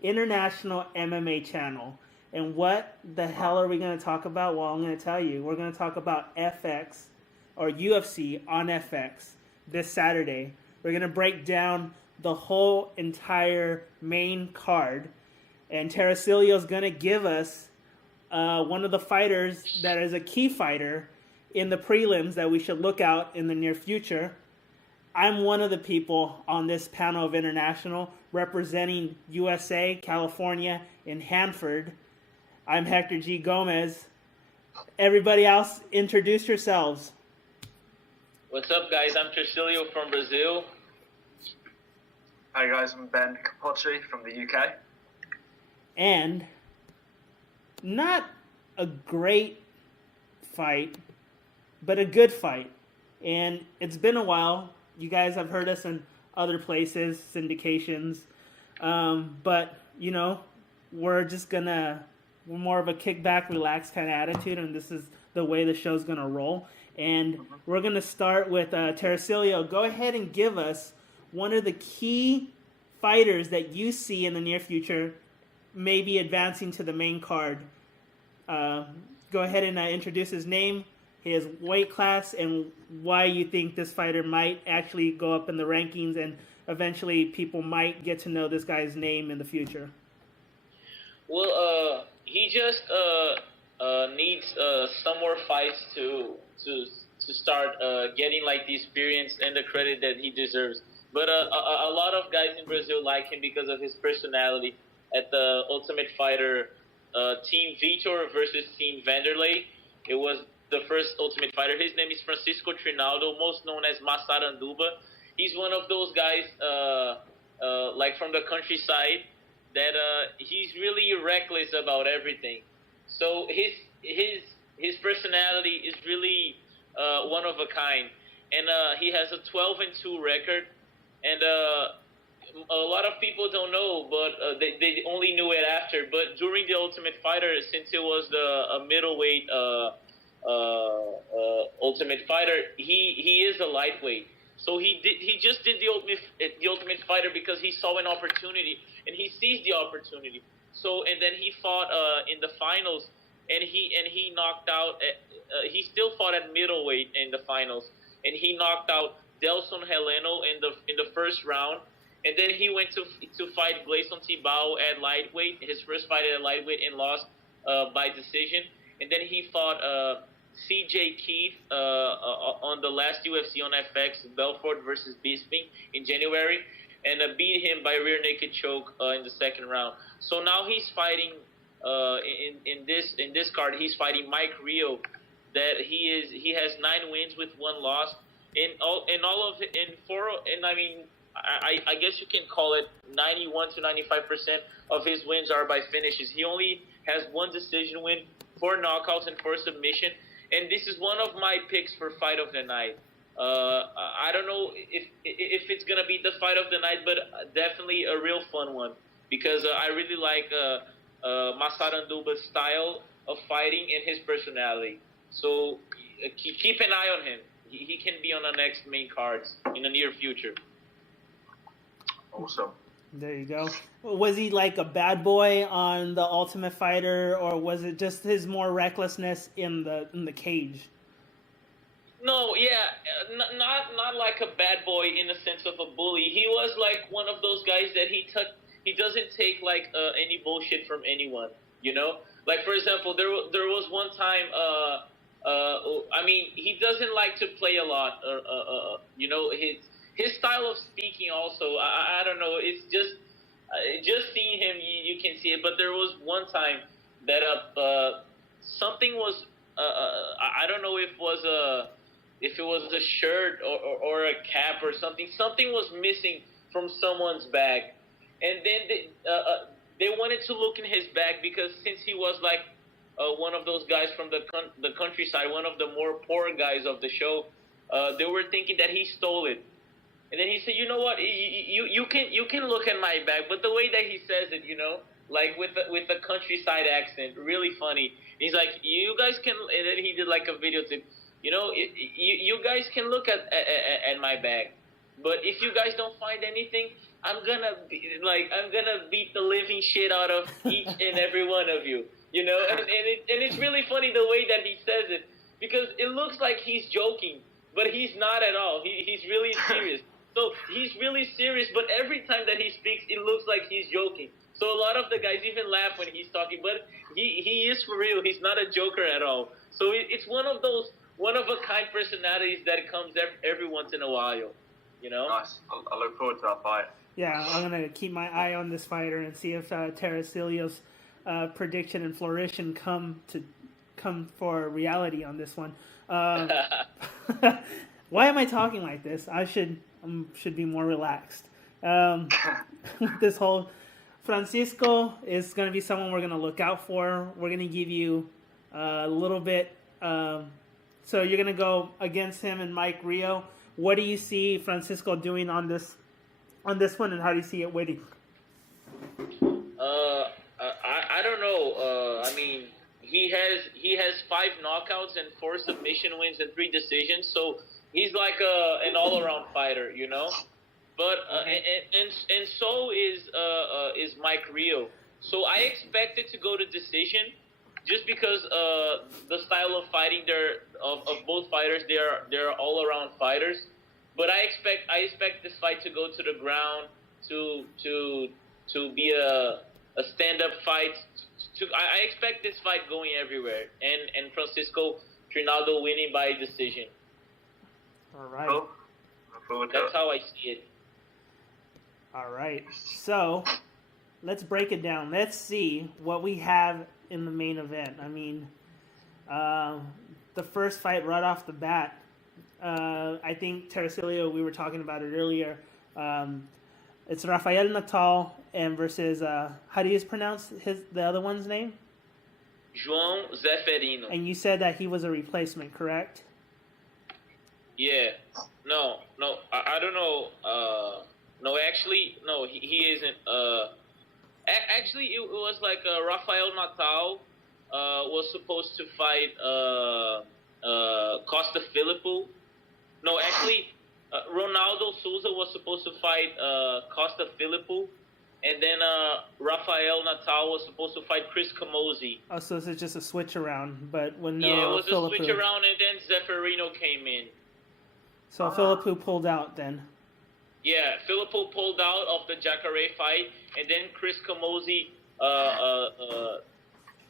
International MMA channel. And what the hell are we going to talk about? Well, I'm going to tell you. We're going to talk about FX or UFC on FX this Saturday. We're going to break down the whole entire main card. And Tercilio is going to give us one of the fighters that is a key fighter in the prelims that we should look out in the near future. I'm one of the people on this panel of International representing USA, California, and Hanford. I'm Hector G. Gomez. Everybody else, introduce yourselves. What's up, guys? I'm Tercilio from Brazil. Hi, guys. I'm Ben Capocci from the UK. And not a great fight, but a good fight. And it's been a while. You guys have heard us in other places, syndications. But, you know, we're more of a kickback, relaxed kind of attitude, and this is the way the show's going to roll. And we're going to start with Tercilio. Go ahead and give us one of the key fighters that you see in the near future maybe advancing to the main card. Go ahead and introduce his name, his weight class, and why you think this fighter might actually go up in the rankings and eventually people might get to know this guy's name in the future. Well, he just needs some more fights to start getting like the experience and the credit that he deserves. But a lot of guys in Brazil like him because of his personality. At the Ultimate Fighter Team Vitor versus Team Vanderlei, it was the first Ultimate Fighter. His name is Francisco Trinaldo, most known as Massaranduba. He's one of those guys, like from the countryside, that he's really reckless about everything. So his personality is really one of a kind, and he has a 12-2 record, and a lot of people don't know, but they only knew it after. But during the Ultimate Fighter, since it was a middleweight Ultimate Fighter, he is a lightweight. So he just did the Ultimate Fighter because he saw an opportunity, and he seized the opportunity. So and then he fought in the finals, and he knocked out. He still fought at middleweight in the finals, and he knocked out Delson Heleno in the first round. And then he went to fight Gleison Tibau at lightweight, his first fight at lightweight, and lost by decision. And then he fought C.J. Keith on the last UFC on FX Belfort versus Bisping in January, and beat him by rear naked choke in the second round. So now he's fighting in this card. He's fighting Mike Rio. That he has 9 wins with 1 loss. I I guess you can call it 91 to 95% of his wins are by finishes. He only has one decision win, 4 knockouts and 4 submission, and this is one of my picks for fight of the night. I don't know if it's gonna be the fight of the night, but definitely a real fun one because I really like Masaranduba's style of fighting and his personality. So keep an eye on him. He can be on the next main cards in the near future. Awesome. There you go. Was he like a bad boy on the Ultimate Fighter, or was it just his more recklessness in the cage? No, yeah, not like a bad boy in the sense of a bully. He was like one of those guys that he doesn't take like any bullshit from anyone. You know, like for example, there was one time. I mean, he doesn't like to play a lot. You know, his style of speaking also. I don't know. It's just seeing him, you can see it. But there was one time that something was. I don't know if it was a shirt or a cap or something. Something was missing from someone's bag, and then they wanted to look in his bag because since he was like one of those guys from the countryside, one of the more poor guys of the show, they were thinking that he stole it. And then he said, you know what, you can look at my bag, but the way that he says it, you know, like with the countryside accent, really funny. He's like, you guys can, and then he did like a video tip. You know, you guys can look at my bag, but if you guys don't find anything, I'm gonna beat the living shit out of each and every one of you. You know, and it's really funny the way that he says it because it looks like he's joking, but he's not at all. He's really serious. So he's really serious, but every time that he speaks, it looks like he's joking. So a lot of the guys even laugh when he's talking, but he is for real. He's not a joker at all. So it's one of those one-of-a-kind personalities that comes every once in a while, you know? Nice. I look forward to that fight. Yeah, I'm going to keep my eye on this fighter and see if Tercilio's prediction and flourish come for reality on this one. Why am I talking like this? I should be more relaxed. This whole Francisco is going to be someone we're going to look out for. We're going to give you a little bit... so you're going to go against him and Mike Rio. What do you see Francisco doing on this one, and how do you see it winning? I don't know. I mean, he has 5 knockouts and 4 submission wins and 3 decisions. So he's like an all-around fighter, you know. But and so is Mike Rio. So I expect it to go to decision. Just because the style of fighting of both fighters, they're all around fighters, but I expect this fight to go to the ground, to be a stand up fight. I expect this fight going everywhere, and Francisco Trinaldo winning by decision. All right. Cool. That's how I see it. All right. So let's break it down. Let's see what we have in the main event. I mean, the first fight right off the bat, I think Tercilio, we were talking about it earlier, it's Rafael Natal and versus, how do you pronounce the other one's name? João Zeferino. And you said that he was a replacement, correct? Yeah. No, I don't know. No, actually, no, he isn't. Actually, it was like Rafael Natal was supposed to fight Costa Filippo. No, actually, Ronaldo Souza was supposed to fight Costa Filippo, and then Rafael Natal was supposed to fight Chris Camozzi. Oh, so this is just a switch around, but when yeah, it was Filippo... a switch around, and then Zeferino came in. So Filippo pulled out then. Yeah, Filippo pulled out of the Jacare fight, and then Chris Camozzi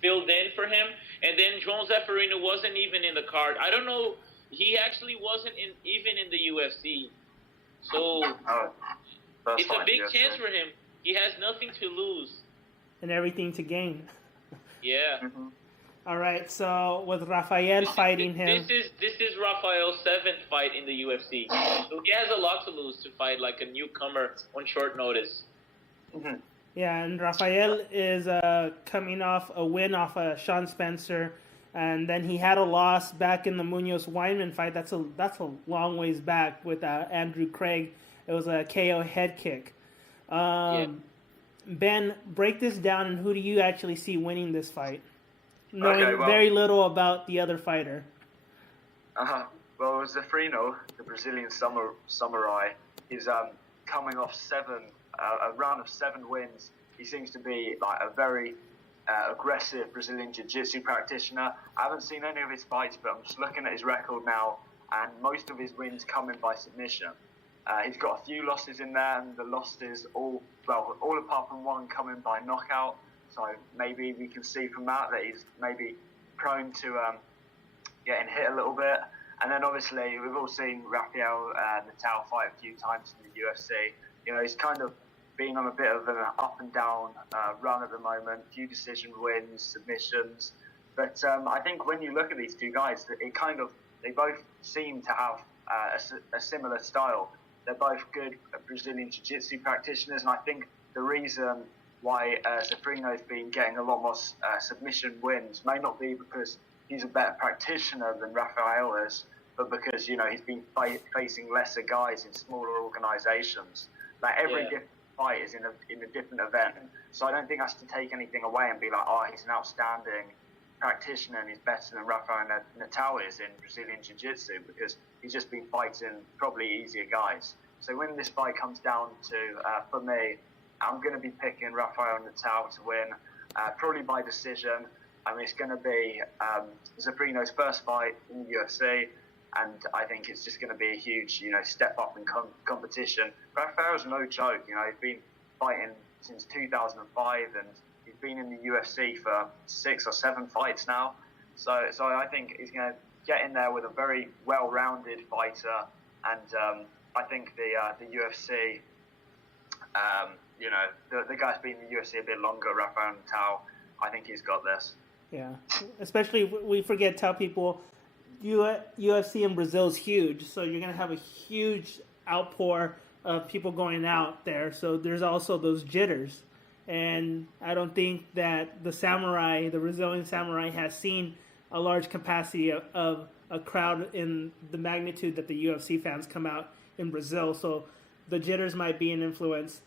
filled in for him, and then João Zeferino wasn't even in the card. I don't know. He actually wasn't even in the UFC. So it's a big chance for him. He has nothing to lose. And everything to gain. Yeah. Mm-hmm. All right, so with Rafael fighting him, This is Rafael's 7th fight in the UFC, so he has a lot to lose to fight like a newcomer on short notice. yeah, and Rafael is coming off a win off Sean Spencer, and then he had a loss back in the Munoz-Weinman fight. That's a long ways back with Andrew Craig. It was a KO head kick. Ben, break this down, and who do you actually see winning this fight? Knowing very little about the other fighter. Well, Zafrino, the Brazilian samurai, is coming off a run of 7 wins. He seems to be like a very aggressive Brazilian jiu-jitsu practitioner. I haven't seen any of his fights, but I'm just looking at his record now, and most of his wins come in by submission. He's got a few losses in there, and the losses all apart from one coming by knockout. So maybe we can see from that he's maybe prone to getting hit a little bit. And then obviously we've all seen Rafael Natal fight a few times in the UFC. You know, he's kind of been on a bit of an up and down run at the moment. Few decision wins, submissions. But I think when you look at these two guys, they both seem to have a similar style. They're both good Brazilian Jiu-Jitsu practitioners, and I think the reason why Zafrino's been getting a lot more submission wins may not be because he's a better practitioner than Rafael is, but because, you know, he's been facing lesser guys in smaller organizations. Like every different fight is in a different event, so I don't think that's to take anything away and be like, oh, he's an outstanding practitioner and he's better than Rafael Natal is in Brazilian Jiu-Jitsu, because he's just been fighting probably easier guys. So when this fight comes down to, for me, I'm going to be picking Rafael Natal to win, probably by decision. I mean, it's going to be Zafrino's first fight in the UFC, and I think it's just going to be a huge, you know, step up in competition. Rafael's no joke. You know, he's been fighting since 2005, and he's been in the UFC for 6 or 7 fights now. So I think he's going to get in there with a very well-rounded fighter, and I think the UFC, you know, the guy's been in the UFC a bit longer, Rafael Natal, I think he's got this. Yeah, especially we tell people UFC in Brazil is huge, so you're going to have a huge outpour of people going out there, so there's also those jitters. And I don't think that the Brazilian samurai, has seen a large capacity of a crowd in the magnitude that the UFC fans come out in Brazil. So the jitters might be an influence.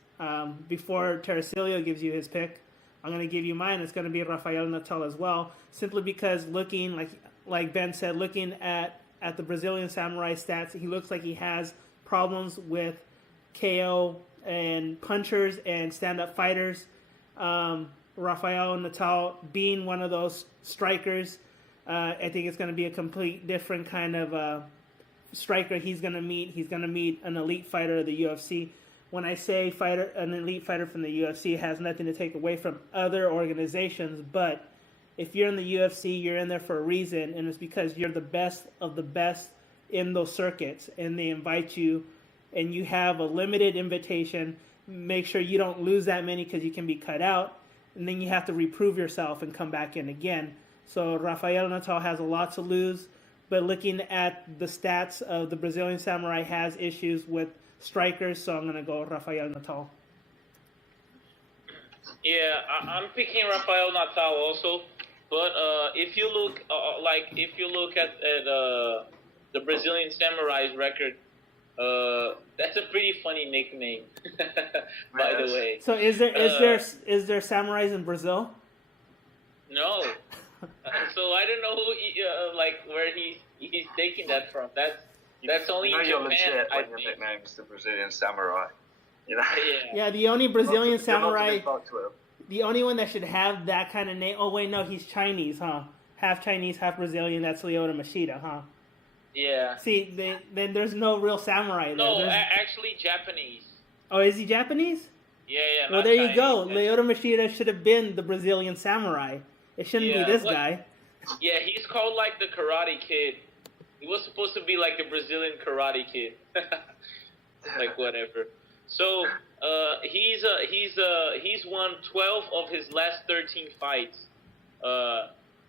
Before Tercilio gives you his pick, I'm going to give you mine. It's going to be Rafael Natal as well, simply because looking, like Ben said, looking at the Brazilian samurai stats, he looks like he has problems with KO and punchers and stand-up fighters. Rafael Natal being one of those strikers, I think it's going to be a complete different kind of striker he's going to meet. He's going to meet an elite fighter of the UFC. When I say an elite fighter from the UFC, it has nothing to take away from other organizations, but if you're in the UFC, you're in there for a reason, and it's because you're the best of the best in those circuits, and they invite you, and you have a limited invitation. Make sure you don't lose that many because you can be cut out, and then you have to reprove yourself and come back in again. So Rafael Natal has a lot to lose, but looking at the stats of the Brazilian Samurai has issues with strikers, so I'm going to go Rafael Natal. Yeah, I'm picking Rafael Natal also, but if you look at the Brazilian Samurai's record, that's a pretty funny nickname, by the way. So is there samurais in Brazil? No. So I don't know who where he's taking that from. That's only in Japan. You're legit I when your think. nickname's the Brazilian Samurai. You know? Yeah. Yeah, the only Brazilian samurai, You're not to be fucked with. the only one that should have that kind of name. Oh wait, no, he's Chinese, huh? Half Chinese, half Brazilian. That's Lyoto Machida, huh? Yeah. See, then there's no real samurai there. No, actually Japanese. Oh, is he Japanese? Yeah. Well, there you go. Lyoto Machida should have been the Brazilian samurai. It shouldn't be this guy. Yeah, he's called like the Karate Kid. He was supposed to be like the Brazilian Karate Kid. Like whatever. So he's won 12 of his last 13 fights.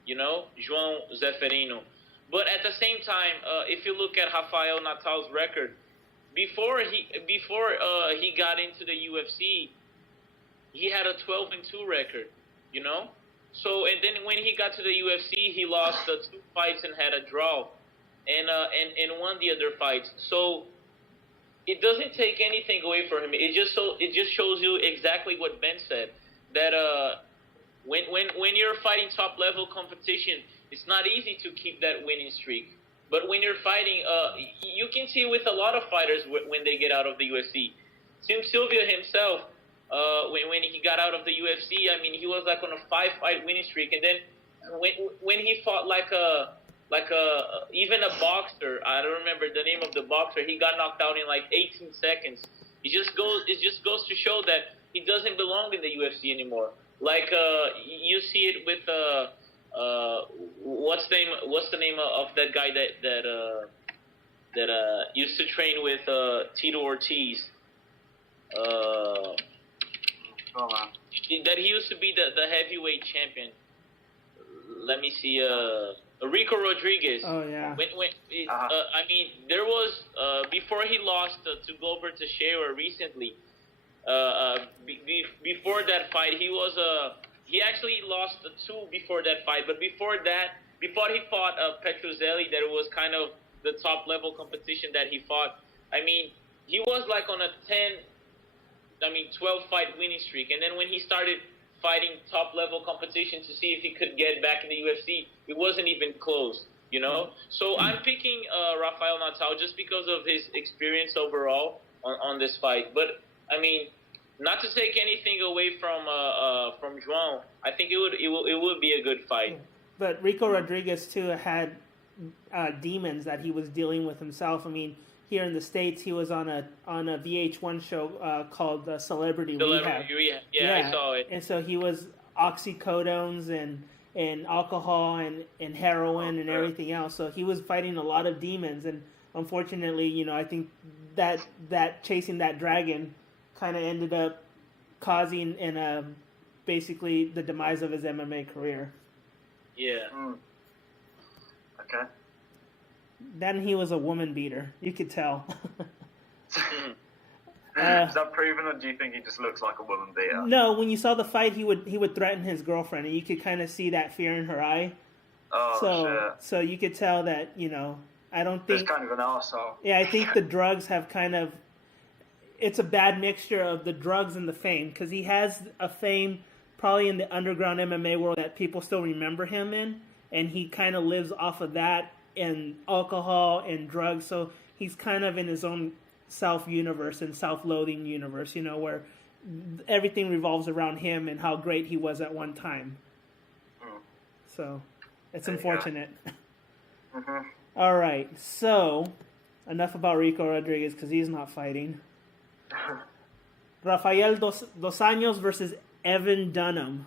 João Zeferino. But at the same time, if you look at Rafael Natal's record, before he got into the UFC, he had a 12-2 record, So and then when he got to the UFC, he lost the 2 fights and had a draw, and won the other fights. So it doesn't take anything away from him. It just shows you exactly what Ben said, that when you're fighting top level competition, it's not easy to keep that winning streak. But when you're fighting, you can see with a lot of fighters when they get out of the UFC. Tim Sylvia himself, when he got out of the UFC, I mean, he was like on a 5-fight winning streak, and then when he fought like even a boxer, I don't remember the name of the boxer, he got knocked out in like 18 seconds. It just goes to show that he doesn't belong in the UFC anymore. Like you see it with what's the name of that guy that used to train with Tito Ortiz? That he used to be the heavyweight champion. Let me see. Rico Rodriguez. Oh yeah. I mean, there was before he lost to Gilbert Teixeira recently. Before that fight, he actually lost 2 before that fight. But before he fought Petrozelli, that was kind of the top level competition that he fought. I mean, he was like on a 12 fight winning streak, and then when he started fighting top level competition to see if he could get back in the UFC, it wasn't even close, So I'm picking Rafael Natal just because of his experience overall on this fight. But I mean, not to take anything away from João, I think it would be a good fight. But Rico Rodriguez too had demons that he was dealing with himself. I mean, here in the States, he was on a VH1 show called Celebrity Rehab. Yeah, I saw it. And so he was oxycodones and alcohol and heroin and everything else. So he was fighting a lot of demons, and unfortunately, I think that chasing that dragon kind of ended up causing basically the demise of his MMA career. Yeah. Okay. Then he was a woman beater. You could tell. Is that proven, or do you think he just looks like a woman beater? No, when you saw the fight, he would threaten his girlfriend, and you could kind of see that fear in her eye. Oh, so you could tell that I don't think he's kind of an arsehole. Yeah, I think the drugs have kind of. It's a bad mixture of the drugs and the fame, because he has a fame probably in the underground MMA world that people still remember him in, and he kind of lives off of that and alcohol and drugs. So he's kind of in his own self-universe and self-loathing universe, where everything revolves around him and how great he was at one time. So it's unfortunate. All right, so enough about Rico Rodriguez because he's not fighting. Rafael Dos Anjos versus Evan Dunham.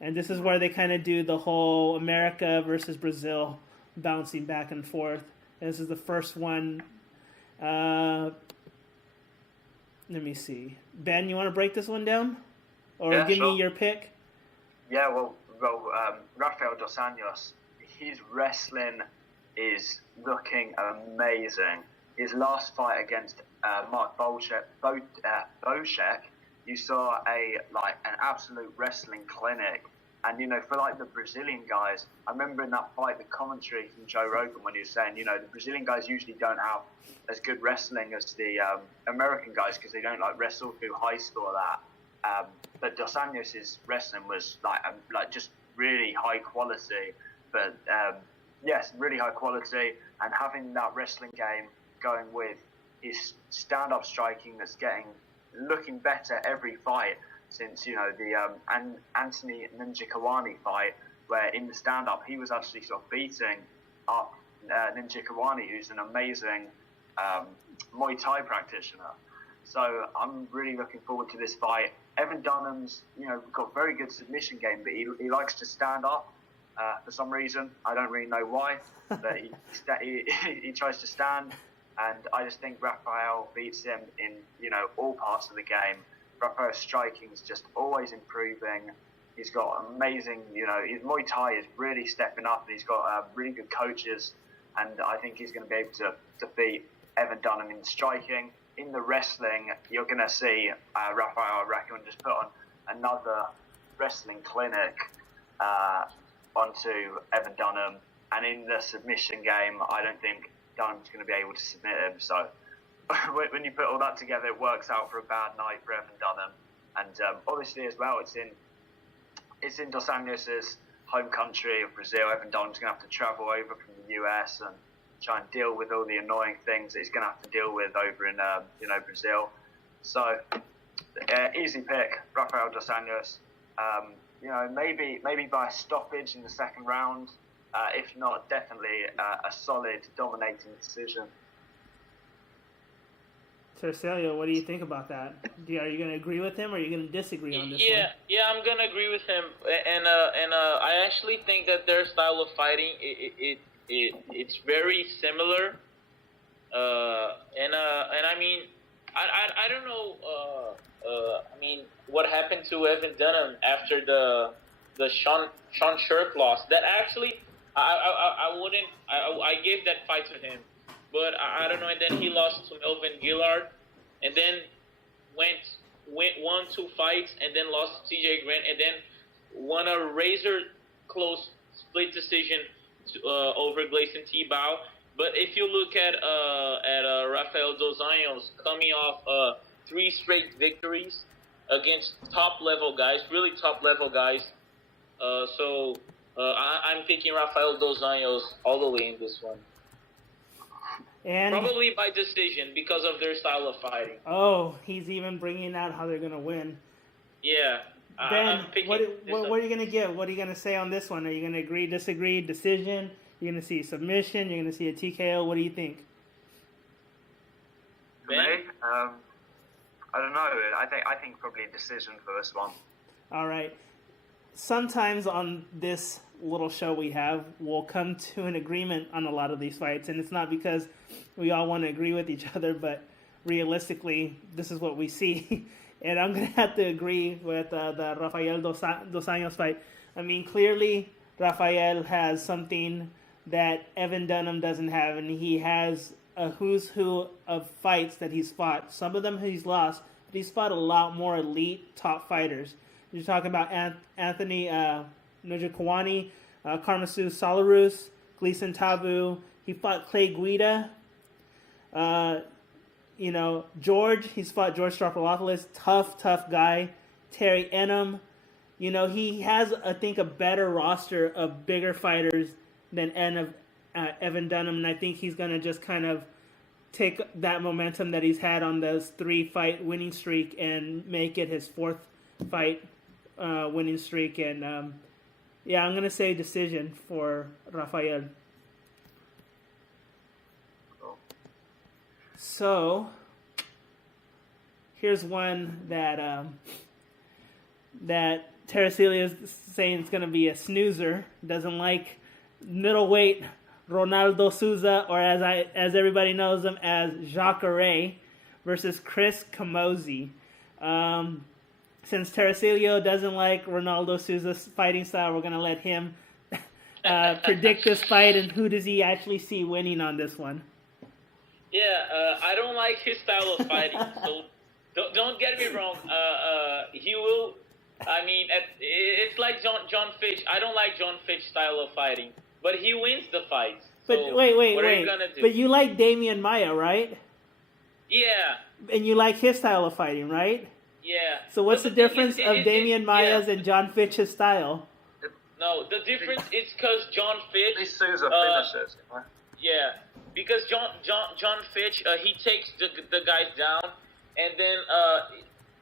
And this is where they kind of do the whole America versus Brazil bouncing back and forth. And this is the first one. Let me see. Ben, you want to break this one down? Or give me your pick? Yeah, well, Rafael Dos Anjos, his wrestling is looking amazing. His last fight against Mark Bolshek, you saw an absolute wrestling clinic. And, for the Brazilian guys, I remember in that fight, the commentary from Joe Rogan when he was saying, the Brazilian guys usually don't have as good wrestling as the American guys because they don't wrestle through high school that. But Dos Anjos' wrestling was just really high quality. But yes, really high quality, and having that wrestling game going with his stand-up striking that's looking better every fight since the Anthony Ninja fight, where in the stand-up he was actually sort of beating up Ninja Kawani, who's an amazing Muay Thai practitioner. So I'm really looking forward to this fight. Evan Dunham's got very good submission game, but he likes to stand up for some reason. I don't really know why, but he tries to stand. And I just think Rafael beats him in, all parts of the game. Rafael's striking is just always improving. He's got amazing, his Muay Thai is really stepping up, and he's got really good coaches, and I think he's going to be able to defeat Evan Dunham in striking. In the wrestling, you're going to see Rafael, I reckon, just put on another wrestling clinic onto Evan Dunham, and in the submission game, I don't think Dunham's going to be able to submit him. So when you put all that together, it works out for a bad night for Evan Dunham. And obviously as well, it's in Dos Anjos' home country of Brazil. Evan Dunham's going to have to travel over from the US and try and deal with all the annoying things that he's going to have to deal with over in Brazil. So easy pick, Rafael Dos Anjos. Maybe by a stoppage in the second round. If not, definitely a solid, dominating decision. Tercilio, what do you think about that? Are you going to agree with him, or are you going to disagree on this one? Yeah, I'm going to agree with him, and I actually think that their style of fighting it's very similar, and I mean, I don't know, I mean, what happened to Evan Dunham after the Sean Shirk loss? That actually, I gave that fight to him. But I don't know, and then he lost to Melvin Gillard, and then won 2 fights, and then lost to TJ Grant, and then won a razor-close split decision over Gleison Tibau. But if you look at Rafael Dos Anjos coming off 3 straight victories against top-level guys, really top-level guys, so I'm picking Rafael Dos Anjos all the way in this one. And probably by decision because of their style of fighting. Oh, he's even bringing out how they're going to win. Yeah. Ben, what are you going to give? What are you going to say on this one? Are you going to agree, disagree, decision? You're going to see submission? You're going to see a TKO? What do you think? Ben? Me? I don't know. I think probably a decision for this one. All right. Sometimes on this little show we have, we'll come to an agreement on a lot of these fights, and it's not because we all want to agree with each other, but realistically, this is what we see. And I'm going to have to agree with the Rafael Dos Anjos fight. I mean, clearly, Rafael has something that Evan Dunham doesn't have, and he has a who's who of fights that he's fought. Some of them he's lost, but he's fought a lot more elite top fighters. You're talking about Anthony Njokuani, Karmasu Salarus, Gleison Tibau. He fought Clay Guida. George. He's fought George Strophilopoulos. Tough guy. Terry Enum. He has, I think, a better roster of bigger fighters than Evan Dunham, and I think he's going to just kind of take that momentum that he's had on those 3-fight winning streak and make it his 4th fight winning streak. And I'm going to say decision for Rafael. So here's one that Tercilio is saying it's going to be a snoozer. Doesn't like middleweight Ronaldo Souza, or as everybody knows him as Jacare, versus Chris Camozzi. Since Tercilio doesn't like Ronaldo Souza's fighting style, we're going to let him predict this fight, and who does he actually see winning on this one? Yeah, I don't like his style of fighting, so don't get me wrong. He will. I mean, it's like John Fitch. I don't like John Fitch's style of fighting, but he wins the fights. But so wait. What are you gonna do? But you like Damian Maia, right? Yeah. And you like his style of fighting, right? Yeah. So what's the difference of Damian Maia's and John Fitch's style? No, the difference is because John Fitch. These Souza finishes. Yeah, because John Fitch, he takes the guys down, and then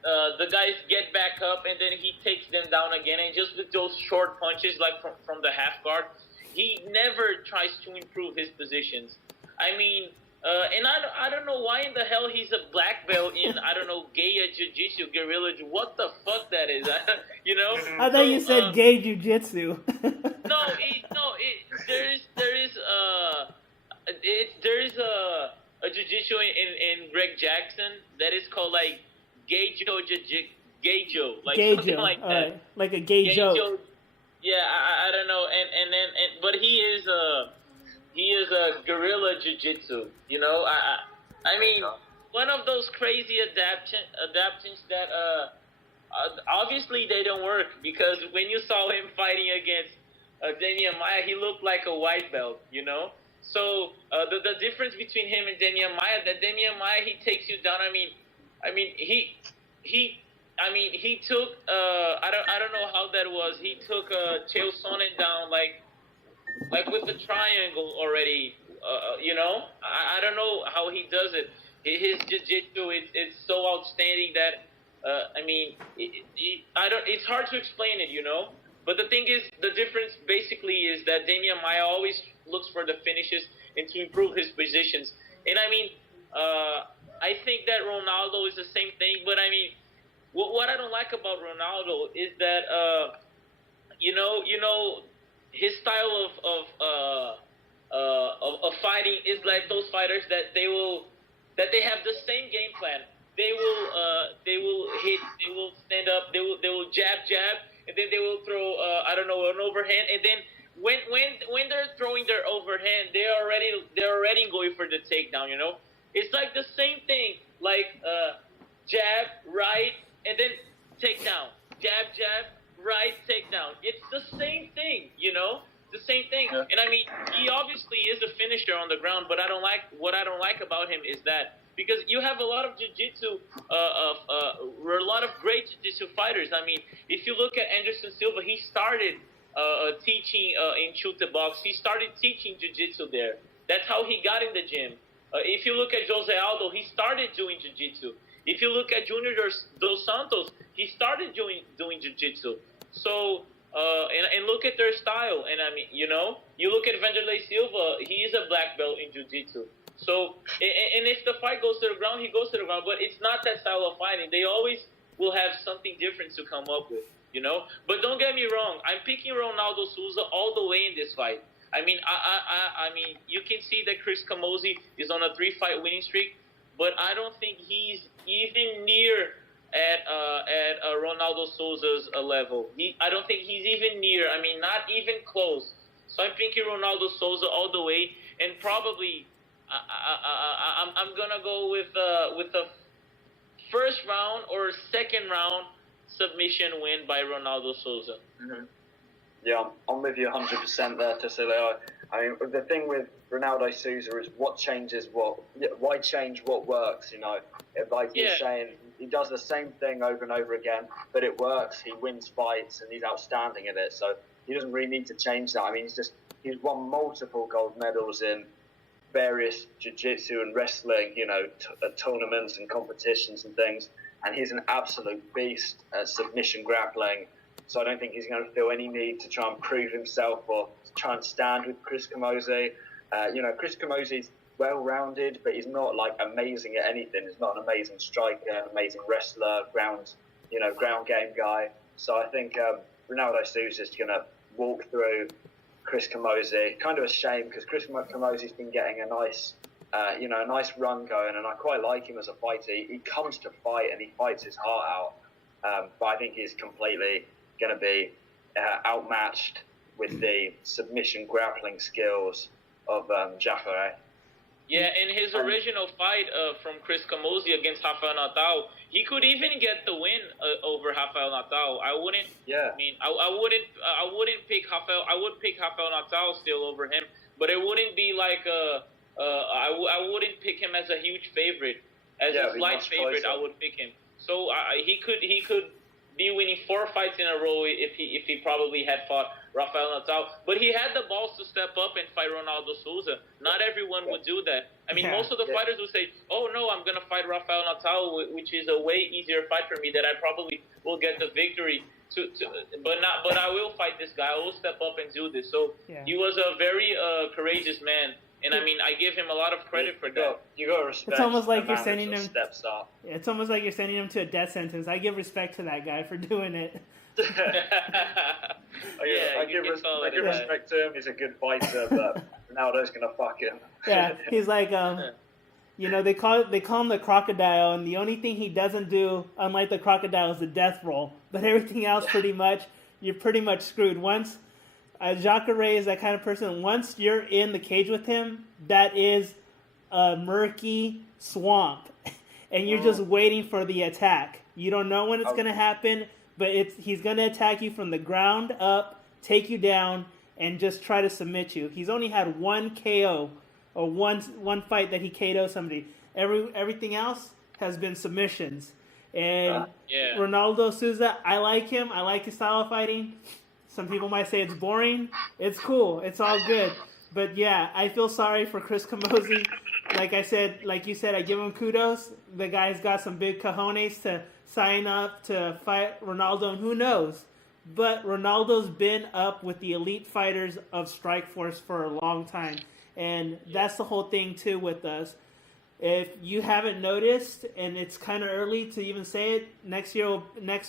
the guys get back up, and then he takes them down again, and just with those short punches, like from the half guard, he never tries to improve his positions. I mean, and I don't know why in the hell he's a black belt in, I don't know, Gaia Jiu-Jitsu, Guerrilla, what the fuck that is, I thought you said gay Jiu-Jitsu. There is a jiu-jitsu in Greg Jackson that is called like gay Gay Joe, like Gay something Joe, like all that. right. Like a gay joke. Joe. Yeah, I don't know, but he is a guerrilla jiu-jitsu. You know, I mean, one of those crazy adaptations that obviously they don't work, because when you saw him fighting against Damian Maia, he looked like a white belt, you know. So the difference between him and Damian Maia, that Damian Maia, he takes you down. I mean he took I don't know how that was. He took Chael Sonnen down like with the triangle already. You know, I don't know how he does it. His jiu-jitsu is so outstanding that it's hard to explain it, you know. But the thing is, the difference basically is that Damian Maia always looks for the finishes and to improve his positions. And I think that Ronaldo is the same thing. But I mean, what I don't like about Ronaldo is that you know his style of fighting is like those fighters that they have the same game plan. They will hit, they will stand up, they will jab, and then they will throw an overhand, and then when they're throwing their overhand, they're already going for the takedown. You know, it's like the same thing, like jab, right, and then takedown, jab, right, takedown. It's the same thing, you know. The same thing. Yeah. And I mean, he obviously is a finisher on the ground, but what I don't like about him is that, because you have a lot of jiu-jitsu, a lot of great jiu-jitsu fighters. I mean, if you look at Anderson Silva, he started teaching in Chute Box. He started teaching jiu-jitsu there. That's how he got in the gym. If you look at Jose Aldo, he started doing jiu-jitsu. If you look at Junior Dos Santos, he started doing jiu-jitsu. So, and look at their style. And I mean, you know, you look at Vanderlei Silva, he is a black belt in jiu-jitsu. So, and if the fight goes to the ground, he goes to the ground. But it's not that style of fighting. They always will have something different to come up with, you know. But don't get me wrong. I'm picking Ronaldo Souza all the way in this fight. I mean, I mean, you can see that Chris Camozzi is on a 3-fight winning streak, but I don't think he's even near at Ronaldo Souza's level. I don't think he's even near. I mean, not even close. So I'm thinking Ronaldo Souza all the way, and probably I'm gonna go with a first round or second round submission win by Ronaldo Souza. Mm-hmm. Yeah, I'm with you 100% there, Tercilio. I mean, the thing with Ronaldo Souza is what changes what. Why change what works? You know, like you're saying, he does the same thing over and over again, but it works. He wins fights and he's outstanding at it. So he doesn't really need to change that. I mean, he's won multiple gold medals in various jiu-jitsu and wrestling, you know, tournaments and competitions and things. And he's an absolute beast at submission grappling. So I don't think he's going to feel any need to try and prove himself or try and stand with Chris Camozzi. You know, Chris Camozzi's well-rounded, but he's not like amazing at anything. He's not an amazing striker, an amazing wrestler, ground game guy. So I think Ronaldo Souza is going to walk through Chris Camozzi. Kind of a shame, because Chris Camozzi's been getting a nice run going, and I quite like him as a fighter. He comes to fight and he fights his heart out. But I think he's completely going to be outmatched with the submission grappling skills of Jafare. Yeah, in his original fight from Chris Camozzi against Rafael Natal, he could even get the win over Rafael Natal. I wouldn't. Yeah. I mean, I wouldn't pick Rafael. I would pick Rafael Natal still over him, but it wouldn't be like I wouldn't pick him as a huge favorite. As a slight favorite, I would pick him. So he could be winning 4 fights in a row if he probably had fought Rafael Natal. But he had the balls to step up and fight Ronaldo Souza. Not everyone would do that. I mean, most of the fighters would say, "Oh no, I'm gonna fight Rafael Natal, which is a way easier fight for me that I probably will get the victory." But I will fight this guy. I will step up and do this. So he was a very courageous man. And I mean, I give him a lot of credit for that. You got to respect. It's almost like you're sending him. Steps up. It's almost like you're sending him to a death sentence. I give respect to that guy for doing it. I give respect to him. He's a good fighter, but Ronaldo's gonna fuck him. Yeah, he's like You know, they call him the crocodile, and the only thing he doesn't do, unlike the crocodile, is the death roll. But everything else, pretty much, you're pretty much screwed. Once Jacare is that kind of person. Once you're in the cage with him, that is a murky swamp, and you're just waiting for the attack. You don't know when it's going to happen, but he's going to attack you from the ground up, take you down, and just try to submit you. He's only had one KO. Or one fight that he KO'd somebody. Everything else has been submissions. And Ronaldo Souza, I like him. I like his style of fighting. Some people might say it's boring. It's cool. It's all good. But yeah, I feel sorry for Chris Camozzi. Like you said, I give him kudos. The guy's got some big cojones to sign up to fight Ronaldo, and who knows? But Ronaldo's been up with the elite fighters of Strikeforce for a long time. And that's the whole thing, too, with us. If you haven't noticed, and it's kind of early to even say it, next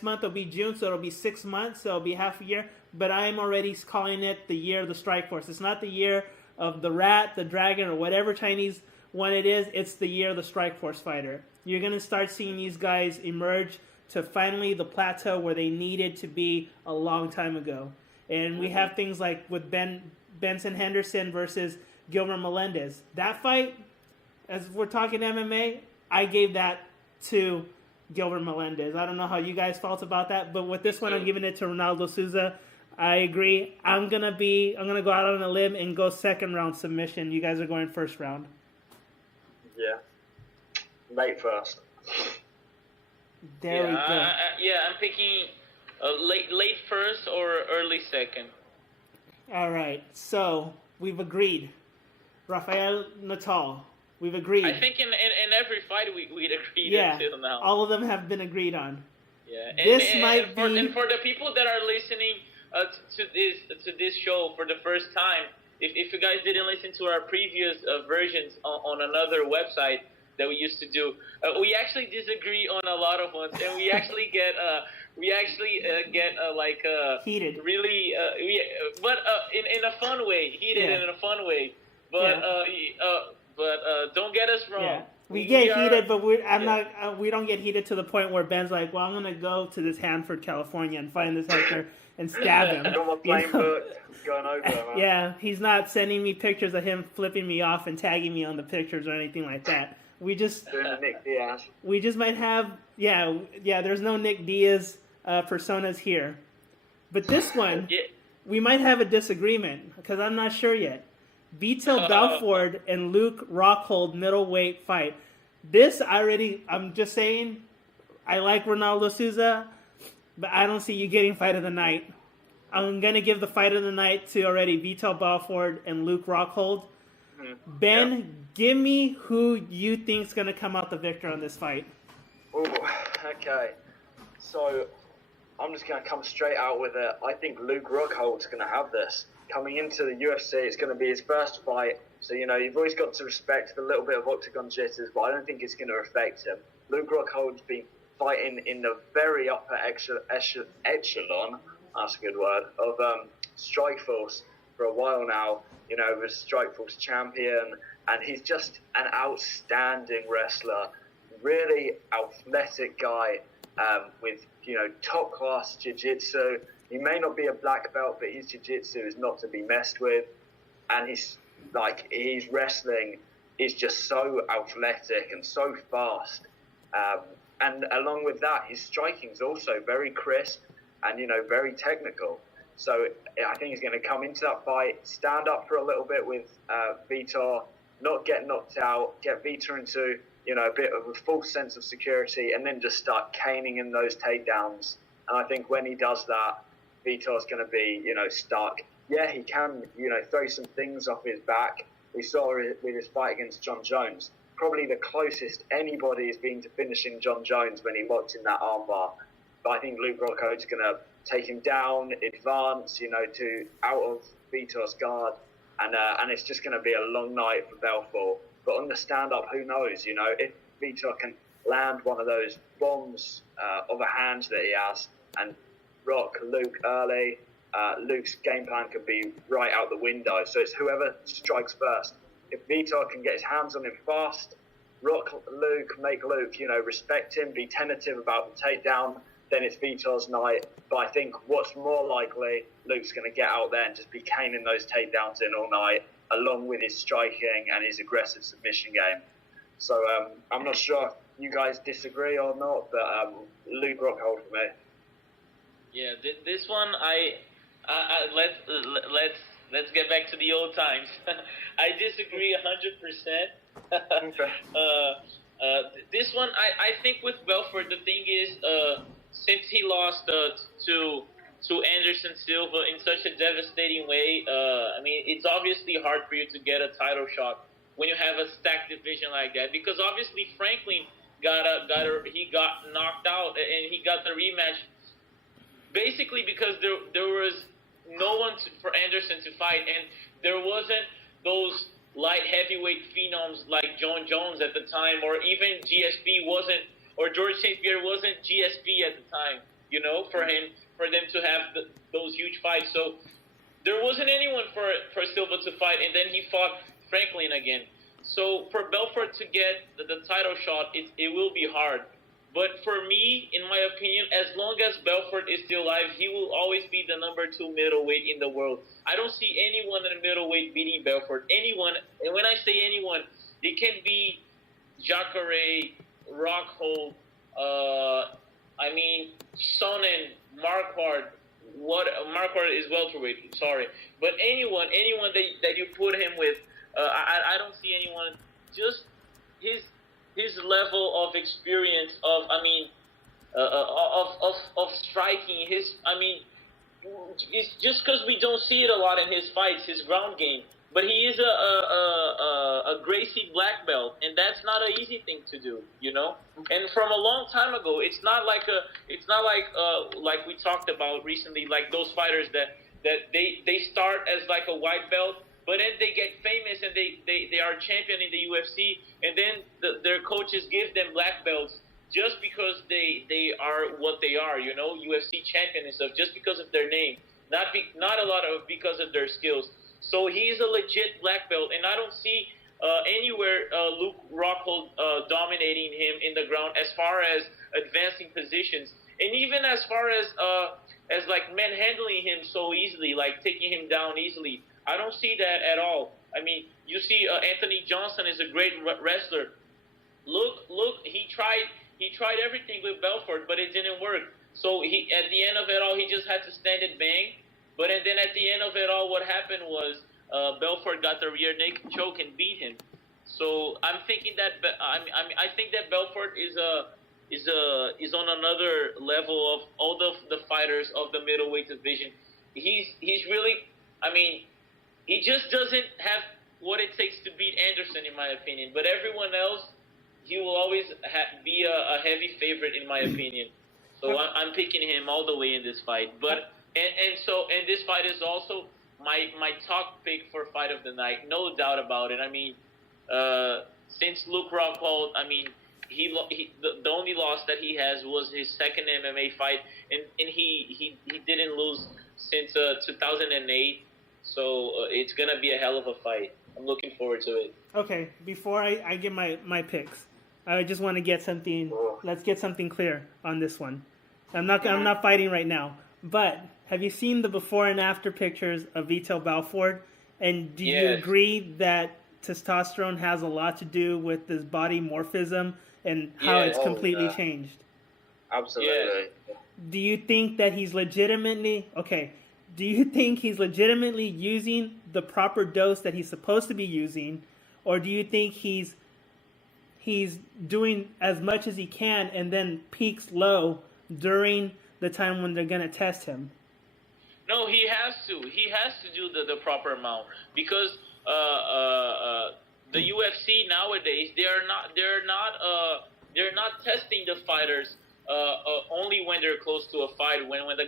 month will be June, so it'll be 6 months, so it'll be half a year. But I am already calling it the year of the Strikeforce. It's not the year of the rat, the dragon, or whatever Chinese one it is. It's the year of the Strikeforce fighter. You're going to start seeing these guys emerge to finally the plateau where they needed to be a long time ago. And we have things like with Benson Henderson versus Gilbert Melendez. That fight, as we're talking MMA, I gave that to Gilbert Melendez. I don't know how you guys felt about that, but with this one, I'm giving it to Ronaldo Souza. I agree. I'm gonna go out on a limb and go second round submission. You guys are going first round. Yeah. Late first. There we go. I'm picking late first or early second. All right. So we've agreed. Rafael Natal. We've agreed. I think in every fight we'd agreed until now. All of them have been agreed on. Yeah, And for the people that are listening to this show for the first time, if you guys didn't listen to our previous versions on another website that we used to do, we actually disagree on a lot of ones, and we actually get heated. Really, but in a fun way, heated and in a fun way. But don't get us wrong. Yeah. We get heated, but we don't get heated to the point where Ben's like, well, I'm gonna go to this Hanford, California, and find this Hector and stab him. Got my plane booked, going over there, man. Yeah, he's not sending me pictures of him flipping me off and tagging me on the pictures or anything like that. We just doing the Nick Diaz. We just might have there's no Nick Diaz personas here, but this one we might have a disagreement because I'm not sure yet. Vitor Belfort and Luke Rockhold middleweight fight. I'm just saying, I like Ronaldo Souza, but I don't see you getting fight of the night. I'm going to give the fight of the night to already Vitor Belfort and Luke Rockhold. Ben, give me who you think's going to come out the victor on this fight. Ooh, okay. So, I'm just going to come straight out with it. I think Luke Rockhold's going to have this. Coming into the UFC, it's going to be his first fight. So, you've always got to respect the little bit of octagon jitters, but I don't think it's going to affect him. Luke Rockhold's been fighting in the very upper echelon, that's a good word, of Strikeforce for a while now. Was Strikeforce champion, and he's just an outstanding wrestler. Really athletic guy with, top-class jiu-jitsu. He may not be a black belt, but his jiu-jitsu is not to be messed with. And his wrestling is just so athletic and so fast. And along with that, his striking is also very crisp and, very technical. So I think he's going to come into that fight, stand up for a little bit with Vitor, not get knocked out, get Vitor into, a bit of a false sense of security, and then just start caning in those takedowns. And I think when he does that, Vitor's going to be, stuck. Yeah, he can, throw some things off his back. We saw it with his fight against John Jones. Probably the closest anybody has been to finishing John Jones when he locked in that armbar. But I think Luke Rockhold's going to take him down, advance, to out of Vitor's guard. And it's just going to be a long night for Belfort. But on the stand-up, who knows, if Vitor can land one of those bombs of a hand that he has and rock Luke early, Luke's game plan could be right out the window. So it's whoever strikes first. If Vitor can get his hands on him fast, rock Luke, make Luke, respect him, be tentative about the takedown, then it's Vitor's night. But I think what's more likely, Luke's going to get out there and just be caning those takedowns in all night, along with his striking and his aggressive submission game. So I'm not sure if you guys disagree or not, but Luke Rockhold for me. Yeah, this one let's get back to the old times. I disagree 100%. Okay. This one, I think with Belfort, the thing is, since he lost to Anderson Silva in such a devastating way, I mean, it's obviously hard for you to get a title shot when you have a stacked division like that. Because obviously Franklin got knocked out and he got the rematch. Basically because there was no one for Anderson to fight, and there wasn't those light heavyweight phenoms like John Jones at the time, or even GSP wasn't, or George St. Pierre wasn't GSP at the time, for them to have those huge fights. So there wasn't anyone for Silva to fight, and then he fought Franklin again. So for Belfort to get the title shot, it will be hard. But for me, in my opinion, as long as Belfort is still alive, he will always be the number 2 middleweight in the world. I don't see anyone in the middleweight beating Belfort. Anyone, and when I say anyone, it can be Jacare, Rockhold, Sonnen, Marquardt. Marquardt is welterweight, sorry. But anyone that you put him with, I don't see anyone. Just his level of experience of striking, it's just because we don't see it a lot in his fights, his ground game. But he is a Gracie black belt, and that's not an easy thing to do, And from a long time ago, it's not like we talked about recently, like those fighters that they start as like a white belt, but then they get famous and they are champion in the UFC, and then their coaches give them black belts just because they are what they are, UFC champion and stuff, just because of their name, not a lot of because of their skills. So he's a legit black belt, and I don't see anywhere Luke Rockhold dominating him in the ground as far as advancing positions, and even as far as like manhandling him so easily, like taking him down easily. I don't see that at all. I mean, you see Anthony Johnson is a great wrestler. Look, he tried everything with Belfort, but it didn't work. So at the end of it all, he just had to stand and bang. But then at the end of it all, what happened was Belfort got the rear naked choke and beat him. So I'm thinking that I think that Belfort is on another level of all the fighters of the middleweight division. He's really, he just doesn't have what it takes to beat Anderson, in my opinion. But everyone else, he will always be a heavy favorite, in my opinion. So I'm picking him all the way in this fight. But and this fight is also my top pick for fight of the night, no doubt about it. Since Luke Rockhold, the only loss that he has was his second MMA fight, and he didn't lose since 2008. So it's gonna be a hell of a fight. I'm looking forward to it. Okay, before I give my picks, I just want to get something. Let's get something clear on this one. I'm not fighting right now, but have you seen the before and after pictures of Vitor Belfort? And do you agree that testosterone has a lot to do with this body morphism and how it's completely changed? Absolutely. Yeah. Do you think that he's legitimately using the proper dose that he's supposed to be using, or do you think he's doing as much as he can and then peaks low during the time when they're going to test him? No, he has to. He has to do the proper amount, because the UFC nowadays they're not testing the fighters only when they're close to a fight. When the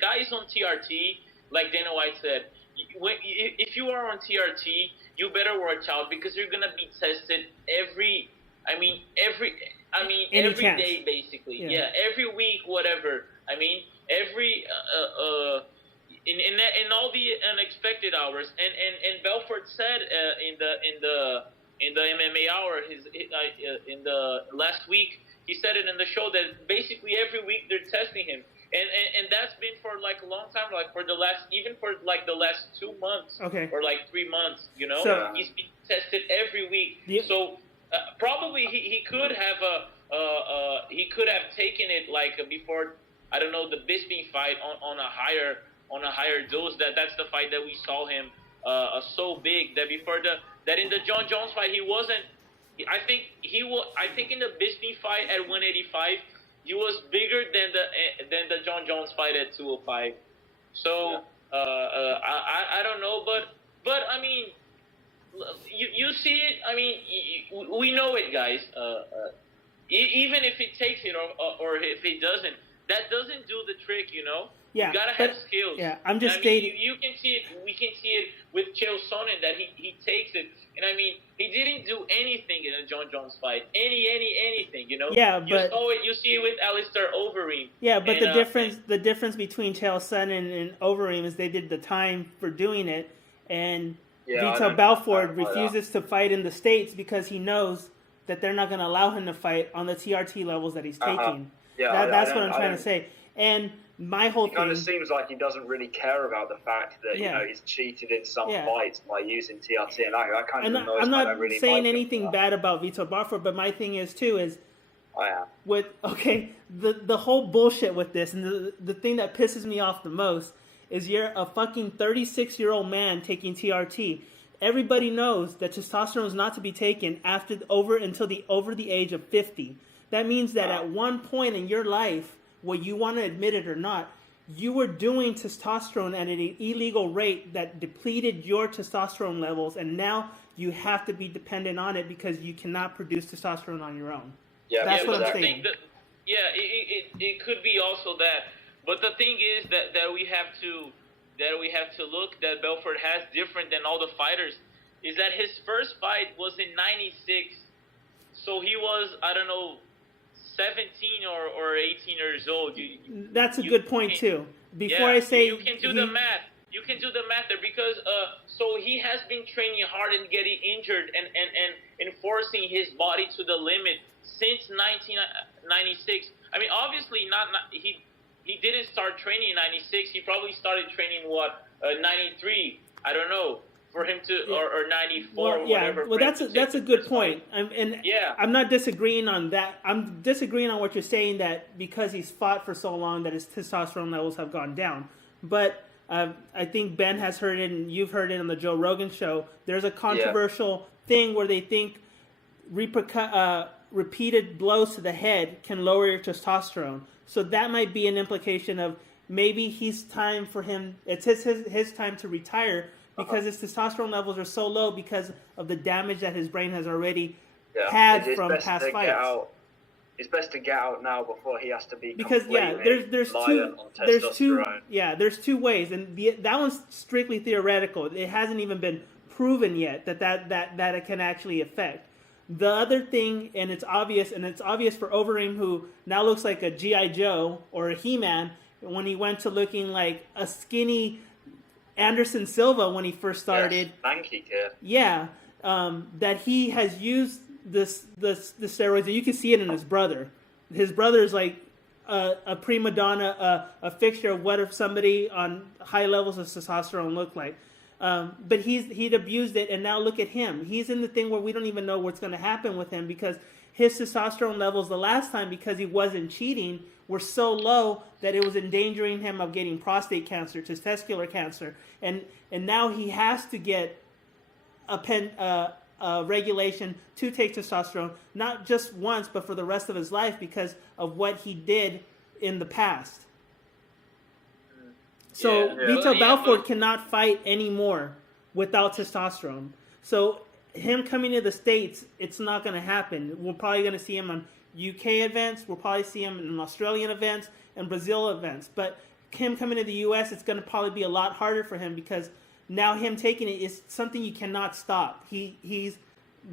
guy is on TRT, like Dana White said, if you are on TRT, you better watch out, because you're gonna be tested every day, basically. Yeah, every week, whatever. Every in all the unexpected hours. And Belfort said in in the MMA Hour, in the last week, he said it in the show that basically every week they're testing him, and that's been for like a long time, like for the last 2 months, Okay. or like 3 months. You know, So- he's been tested every week. Yep. So probably he could have he could have taken it like before, I don't know, the Bisping fight on a higher dose. That's the fight that we saw him so big that before that in the John Jones fight he wasn't. I think in the Bisping fight at 185 he was bigger than the John Jones fight at 205. So I don't know, but I mean, you see it. I mean, we know it, guys. Even if it takes it or if it doesn't, that doesn't do the trick, you know. Yeah, You gotta but- have skills. yeah, I'm just I mean, stating- you can see it. We can see it with Chael Sonnen that he takes it, and I mean, he didn't do anything in a John Jones fight. Anything, you know. Yeah, you but- saw it. You see it with Alistair Overeem. Yeah, but And, the difference between Chael Sonnen and Overeem is they did the time for doing it, and Yeah, I Vitor don't- I Belfort don't buy that. refuses to fight in the States because he knows that they're not going to allow him to fight on the TRT levels that he's taking. Yeah, That's I what I'm don't- I trying to don't- say. And my whole It kind thing, of seems like he doesn't really care about the fact that Yeah. he's cheated in some Yeah. fights by using TRT, and that kind of and annoys I'm me. I not don't really saying like him anything for that. bad about Vitor Belfort, but my thing is too is I am. with the whole bullshit with this, and the thing that pisses me off the most is you're a fucking 36-year-old man taking TRT. Everybody knows that testosterone is not to be taken until over the age of 50. That means that at one point in your life, whether you want to admit it or not, you were doing testosterone at an illegal rate that depleted your testosterone levels, and now you have to be dependent on it because you cannot produce testosterone on your own. Yeah, That's what I'm exactly. saying. It could be also that, but the thing is that we have to look that Belfort has different than all the fighters is that his first fight was in '96, so he was, I don't know, 17 or 18 years old. That's a You good point can- too. Before I say you can do the math. You can do the math there because so he has been training hard and getting injured and enforcing his body to the limit since 1996. I mean, obviously he didn't start training in '96. He probably started training 93. I don't know. For him to or 94 or whatever. Well, for him that's to a take the good first point. fight. Yeah. I'm not disagreeing on that. I'm disagreeing on what you're saying that because he's fought for so long that his testosterone levels have gone down. But I think Ben has heard it and you've heard it on the Joe Rogan show. There's a controversial thing where they think repeated blows to the head can lower your testosterone. So that might be an implication of maybe it's his time to retire because his testosterone levels are so low because of the damage that his brain has already had It's from best past to get fights. out. It's best to get out now before he has to be Because completely there's reliant on testosterone. there's two ways, and that one's strictly theoretical. It hasn't even been proven yet that it can actually affect. The other thing, and it's obvious for Overeem, who now looks like a G.I. Joe or a He-Man, when he went to looking like a skinny Anderson Silva when he first started. Lanky kid. Yeah, that he has used the steroids, and you can see it in his brother. His brother is like a prima donna, a fixture of what if somebody on high levels of testosterone looked like. But he'd abused it, and now look at him. He's in the thing where we don't even know what's going to happen with him because his testosterone levels the last time, because he wasn't cheating, were so low that it was endangering him of getting prostate cancer, testicular cancer, and now he has to get a regulation to take testosterone, not just once, but for the rest of his life because of what he did in the past. So Vitor Belfort cannot fight anymore without testosterone. So him coming to the States, it's not going to happen. We're probably going to see him on UK events. We'll probably see him in Australian events and Brazil events. But him coming to the US, it's going to probably be a lot harder for him because now him taking it is something you cannot stop. He's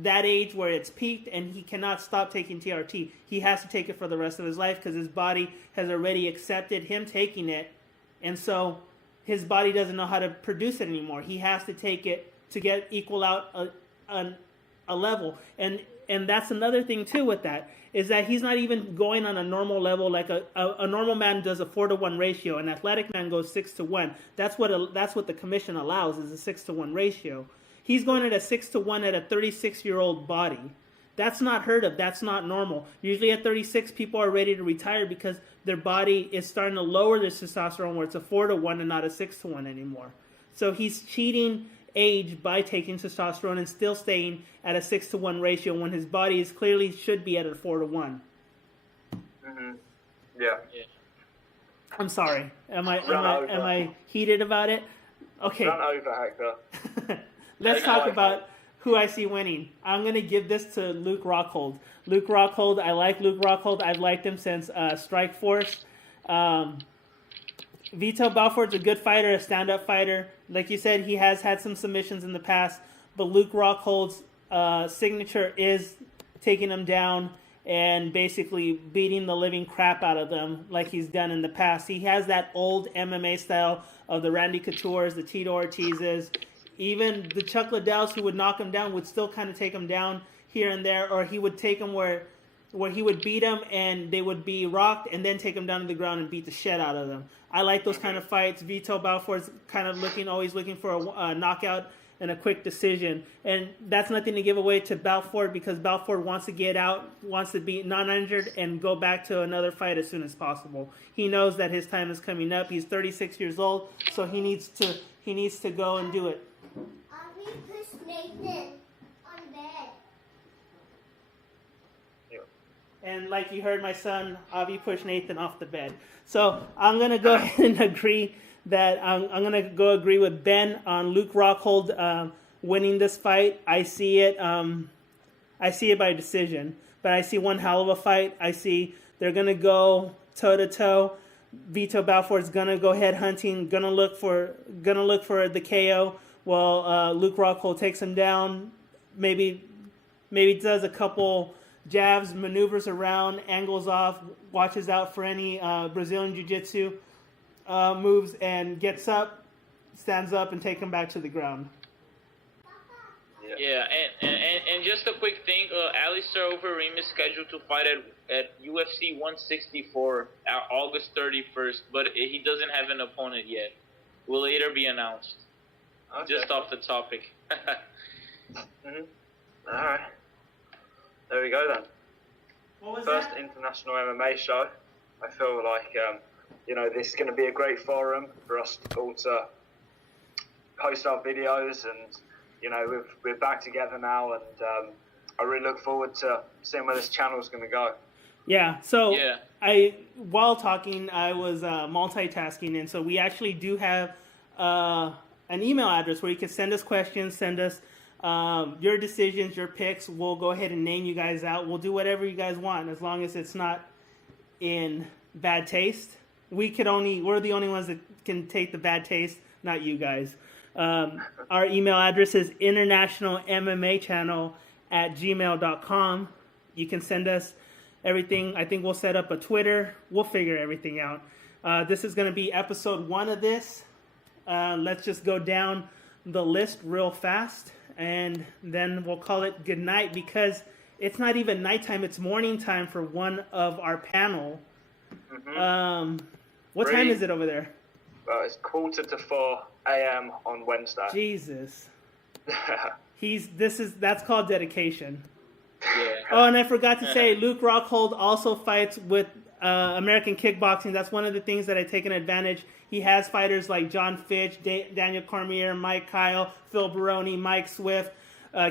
that age where it's peaked and he cannot stop taking TRT. He has to take it for the rest of his life because his body has already accepted him taking it. And so his body doesn't know how to produce it anymore. He has to take it to equal out a level. And that's another thing too with that, is that he's not even going on a normal level like a normal man does a 4-to-1 ratio. An athletic man goes 6-to-1. That's what the commission allows, is a 6-to-1 ratio. He's going at a 6-to-1 at a 36-year-old body. That's not heard of. That's not normal. Usually at 36, people are ready to retire because their body is starting to lower their testosterone, where it's a 4-to-1 and not a 6-to-1 anymore. So he's cheating age by taking testosterone and still staying at a 6-to-1 ratio when his body is clearly should be at a 4-to-1. Mm-hmm. Yeah. I'm sorry. Am I heated about it? Okay. Run over, Hector. Let's talk about who I see winning. I'm going to give this to Luke Rockhold. Luke Rockhold, I like Luke Rockhold. I've liked him since Strikeforce. Vitor Belfort's a good fighter, a stand-up fighter. Like you said, he has had some submissions in the past, but Luke Rockhold's signature is taking him down and basically beating the living crap out of them like he's done in the past. He has that old MMA style of the Randy Couture's, the Tito Ortiz's. Even the Chuck Liddells, who would knock him down, would still kind of take him down here and there, or he would take him where he would beat him and they would be rocked and then take him down to the ground and beat the shit out of them. I like those kind of fights. Vitor Belfort's kind of always looking for a knockout and a quick decision. And that's nothing to give away to Belfort, because Belfort wants to get out, wants to be non-injured and go back to another fight as soon as possible. He knows that his time is coming up. He's 36 years old, so he needs to go and do it. We push Nathan on bed. And like you heard my son, Avi pushed Nathan off the bed. So I'm going to go ahead and agree that I'm going to go agree with Ben on Luke Rockhold winning this fight. I see it by decision, but I see one hell of a fight. I see they're going to go toe-to-toe. Vitor Belfort's going to go head hunting, going to look for the KO. Well, Luke Rockhold takes him down, maybe does a couple jabs, maneuvers around, angles off, watches out for any Brazilian Jiu-Jitsu moves, and gets up, stands up, and take him back to the ground. Yeah, and just a quick thing, Alistair Overeem is scheduled to fight at UFC 164 August 31st, but he doesn't have an opponent yet. Will later be announced. Okay. Just off the topic. Mm-hmm. All right. There we go then. What was First that? international MMA show. I feel like this is going to be a great forum for us all to post our videos, and we're back together now, and I really look forward to seeing where this channel is going to go. Yeah. So yeah. While talking, I was multitasking, and so we actually do have an email address where you can send us questions, send us your decisions, your picks. We'll go ahead and name you guys out. We'll do whatever you guys want, as long as it's not in bad taste. We're the only ones that can take the bad taste, not you guys. Our email address is internationalmmachannel@gmail.com. You can send us everything. I think we'll set up a Twitter. We'll figure everything out. This is going to be episode 1 of this. Let's just go down the list real fast, and then we'll call it good night, because it's not even nighttime, it's morning time for one of our panel. Mm-hmm. What time is it over there? Well, it's 3:45 a.m. on Wednesday. Jesus. That's called dedication. Yeah. Oh, and I forgot to say, Luke Rockhold also fights with American Kickboxing. That's one of the things that I take an advantage. He has fighters like John Fitch, Daniel Cormier, Mike Kyle, Phil Baroni, Mike Swift,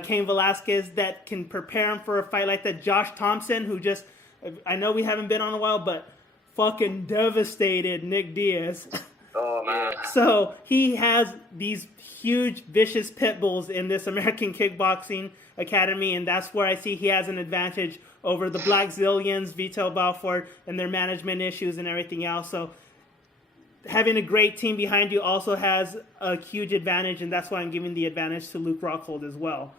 Cain Velasquez, that can prepare him for a fight like that. Josh Thompson, who just, I know we haven't been on a while, but fucking devastated Nick Diaz. Oh, man. So he has these huge, vicious pit bulls in this American Kickboxing Academy, and that's where I see he has an advantage over the Black Zillions, Vitor Belfort, and their management issues and everything else. So having a great team behind you also has a huge advantage, and that's why I'm giving the advantage to Luke Rockhold as well.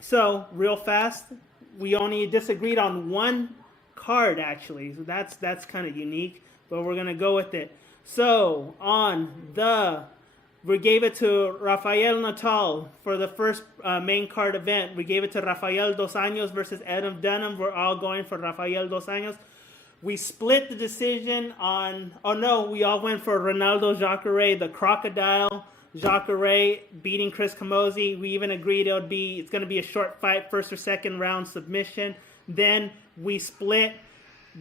So, real fast, we only disagreed on one card, actually. So that's kind of unique, but we're going to go with it. So, on the We gave it to Rafael Natal for the first main card event. We gave it to Rafael Dos Anjos versus Adam Dunham. We're all going for Rafael Dos Anjos. We split the decision on... Oh, no, we all went for Ronaldo Jacare, the Crocodile. Jacare beating Chris Camozzi. We even agreed it's going to be a short fight, first or second round submission. Then we split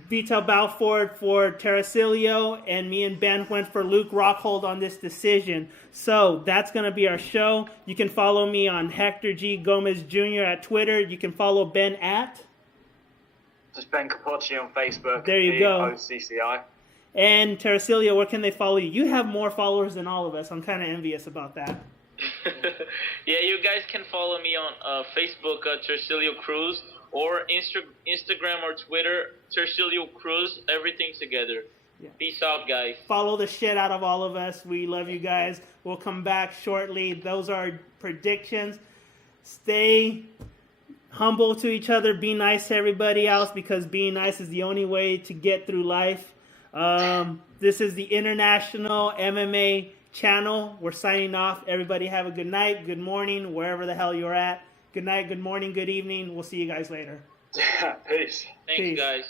Vitor Belfort for Tercilio, and me and Ben went for Luke Rockhold on this decision. So that's going to be our show. You can follow me on Hector G. Gomez Jr. at Twitter. You can follow Ben at... Just Ben Capocci on Facebook. There you go. OCCI. And Tercilio, where can they follow you? You have more followers than all of us. I'm kind of envious about that. Yeah, you guys can follow me on Facebook, Tercilio Cruz, or Instagram or Twitter, Tercilio Cruz, everything together. Yeah. Peace out, guys. Follow the shit out of all of us. We love you guys. We'll come back shortly. Those are predictions. Stay humble to each other. Be nice to everybody else, because being nice is the only way to get through life. This is the International MMA channel. We're signing off. Everybody have a good night, good morning, wherever the hell you're at. Good night, good morning, good evening. We'll see you guys later. Peace. Thanks, Peace. guys.